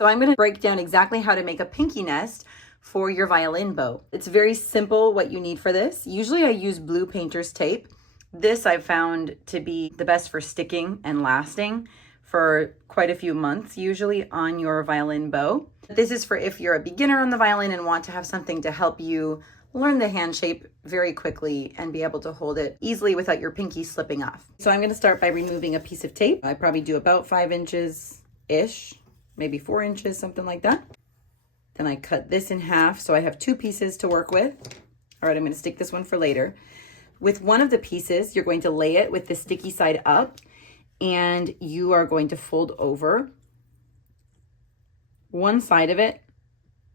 So I'm going to break down exactly how to make a pinky nest for your violin bow. It's very simple what you need for this. Usually I use blue painter's tape. This I've found to be the best for sticking and lasting for quite a few months, usually on your violin bow. This is for if you're a beginner on the violin and want to have something to help you learn the hand shape very quickly and be able to hold it easily without your pinky slipping off. So I'm going to start by removing a piece of tape. I probably do about 5 inches-ish, maybe 4 inches, something like that. Then I cut this in half, so I have 2 pieces to work with. All right, I'm going to stick this one for later. With one of the pieces, you're going to lay it with the sticky side up, and you are going to fold over one side of it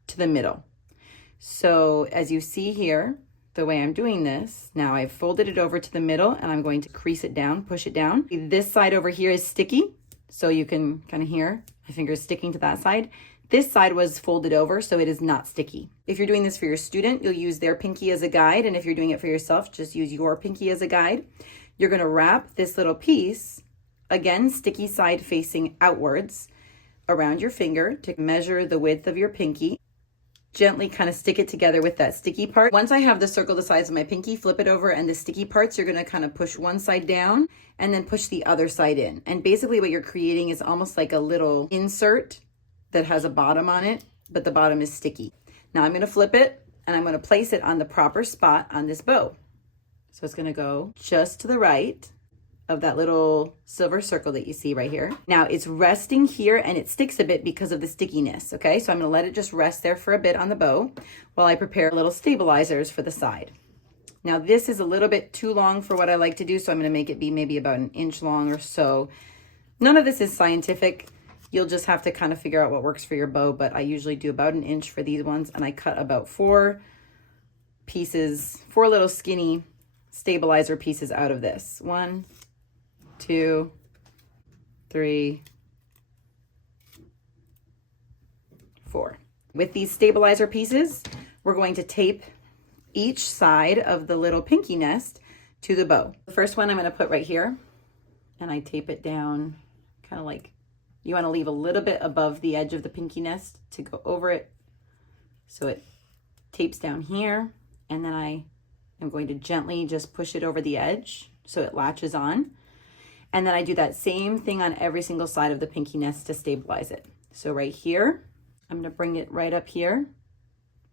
to the middle. So as you see here, the way I'm doing this, now I've folded it over to the middle and I'm going to crease it down, push it down. This side over here is sticky, so you can kind of hear my fingers sticking to that side. This side was folded over, so it is not sticky. If you're doing this for your student, you'll use their pinky as a guide, and if you're doing it for yourself, just use your pinky as a guide. You're gonna wrap this little piece, again, sticky side facing outwards, around your finger to measure the width of your pinky. Gently kind of stick it together with that sticky part. Once I have the circle the size of my pinky, flip it over, and the sticky parts, you're gonna kind of push one side down and then push the other side in. And basically what you're creating is almost like a little insert that has a bottom on it, but the bottom is sticky. Now I'm gonna flip it and I'm gonna place it on the proper spot on this bow. So it's gonna go just to the right of that little silver circle that you see right here. Now it's resting here and it sticks a bit because of the stickiness, okay? So I'm gonna let it just rest there for a bit on the bow while I prepare little stabilizers for the side. Now this is a little bit too long for what I like to do, so I'm gonna make it be maybe about 1 inch long or so. None of this is scientific. You'll just have to kind of figure out what works for your bow, but I usually do about 1 inch for these ones, and I cut about 4 pieces, 4 little skinny stabilizer pieces out of this. 1, 2, 3, 4. With these stabilizer pieces, we're going to tape each side of the little pinky nest to the bow. The first one I'm going to put right here, and I tape it down kind of like, you want to leave a little bit above the edge of the pinky nest to go over it. So it tapes down here, and then I am going to gently just push it over the edge so it latches on. And then I do that same thing on every single side of the pinky nest to stabilize it. So right here, I'm going to bring it right up here,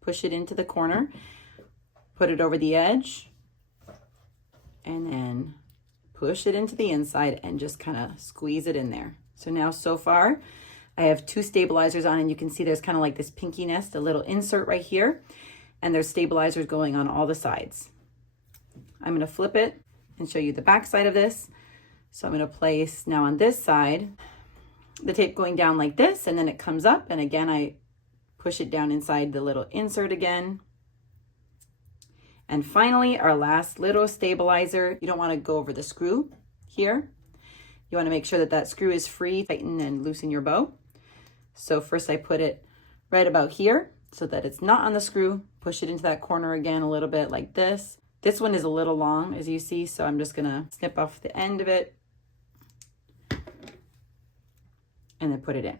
push it into the corner, put it over the edge, and then push it into the inside and just kind of squeeze it in there. So now so far I have 2 stabilizers on, and you can see there's kind of like this pinky nest, a little insert right here, and there's stabilizers going on all the sides. I'm going to flip it and show you the back side of this. So I'm going to place now on this side the tape going down like this, and then it comes up, and again I push it down inside the little insert again. And finally, our last little stabilizer. You don't want to go over the screw here. You want to make sure that that screw is free, tighten and loosen your bow. So first I put it right about here so that it's not on the screw. Push it into that corner again a little bit like this. This one is a little long, as you see, so I'm just gonna snip off the end of it and then put it in.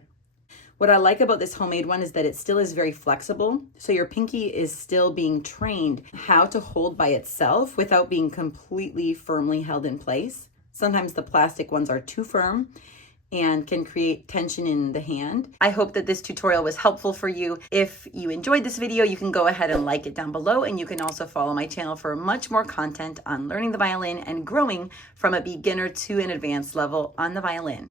What I like about this homemade one is that it still is very flexible. So your pinky is still being trained how to hold by itself without being completely firmly held in place. Sometimes the plastic ones are too firm and can create tension in the hand. I hope that this tutorial was helpful for you. If you enjoyed this video, you can go ahead and like it down below, and you can also follow my channel for much more content on learning the violin and growing from a beginner to an advanced level on the violin.